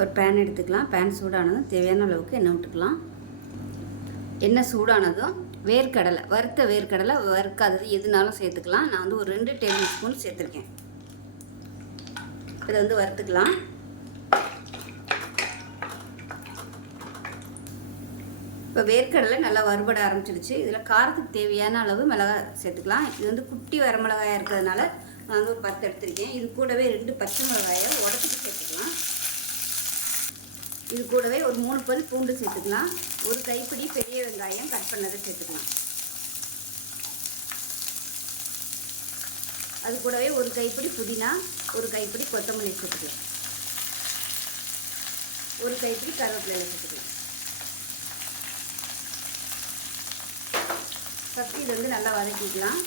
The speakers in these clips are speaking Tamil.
ஒரு பேன் எடுத்துக்கலாம். பேன் சூடானதும் தேவையான அளவுக்கு எண்ணெய் விட்டுக்கலாம். எண்ணெய் சூடானதும் வேர்க்கடலை வறுத்த வேர்க்கடலை வறுக்காதது எதுனாலும் சேர்த்துக்கலாம். நான் வந்து ஒரு ரெண்டு டேபிள் ஸ்பூன் சேர்த்துருக்கேன். இதை வந்து வறுத்துக்கலாம். இப்போ வேர்க்கடலை நல்லா வறுபட ஆரம்பிச்சிடுச்சு. இதில் காரத்துக்கு தேவையான அளவு மிளகாய் சேர்த்துக்கலாம். இது வந்து குட்டி வரமிளகாயாக இருக்கிறதுனால நான் வந்து ஒரு பத்து எடுத்திருக்கேன். இது கூடவே ரெண்டு பச்சை மிளகாயை உடச்சிட்டு சேர்த்துக்கலாம். இது கூடவே ஒரு மூணு பல் பூண்டு சேர்த்துக்கலாம். ஒரு கைப்பிடி பெரிய வெங்காயம் கட் பண்ணதை சேர்த்துக்கலாம். அது கூடவே ஒரு கைப்பிடி புதினா ஒரு கைப்பிடி கொத்தமல்லி சேர்த்துக்கலாம். ஒரு கைப்பிடி கருவேப்பிலை சேர்த்துக்கலாம். ஃபஸ்ட்டு இது வந்து நல்லா வதக்கிக்கலாம்.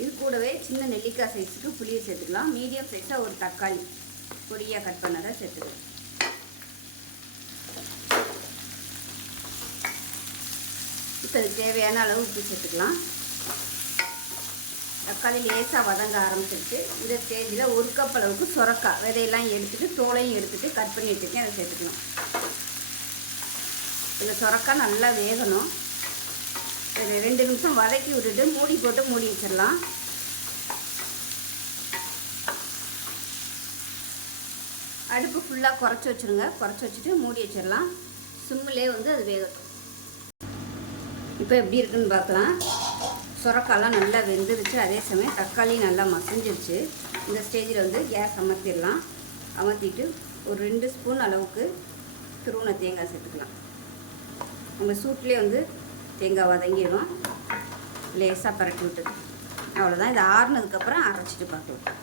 இது கூடவே சின்ன நெல்லிக்காய் சைஸுக்கு புளியை சேர்த்துக்கலாம். மீடியம் சைஸாக ஒரு தக்காளி. பொடியாக கட் பண்ணதை சேர்த்துக்கலாம் இப்போ அது தேவையான அளவு உப்பு சேர்த்துக்கலாம். தக்காளி லேசாக வதங்க ஆரம்பிச்சிருச்சு. இந்த ஸ்டேஜில் ஒரு கப் அளவுக்கு சுரக்காய் விதையெல்லாம் எடுத்துகிட்டு தோலையும் எடுத்துகிட்டு கட் பண்ணி வச்சுருக்கேன் அதை சேர்த்துக்கலாம் இந்த சுரக்காய் நல்லா வேகணும். ஒரு ரெண்டு நிமிஷம் வதக்கி விட்டுட்டு மூடி போட்டு மூடி வச்சிடலாம். அடுப்பு ஃபுல்லாக குறைச்சி வச்சுருங்க. குறைச்சி வச்சுட்டு மூடி வச்சிடலாம். சிம்மிலே வந்து அது வேகட்டும். இப்போ எப்படி இருக்குன்னு பார்க்கலாம். சுரக்காலாம் நல்லா வெந்துருச்சு. அதே சமயம் தக்காளி நல்லா மசிஞ்சிருச்சு. இந்த ஸ்டேஜில் வந்து கேஸ் அமர்த்திடலாம். அமர்த்திட்டு ஒரு ரெண்டு ஸ்பூன் அளவுக்கு துருவன தேங்காய் சேர்த்துக்கலாம். உங்கள் சூட்லேயே வந்து தேங்காய் வதங்கிடும் லேசாக பரட்டி விட்டு அவ்வளோதான் இது ஆறுனதுக்கப்புறம் அரைச்சிட்டு பார்க்கலாம்.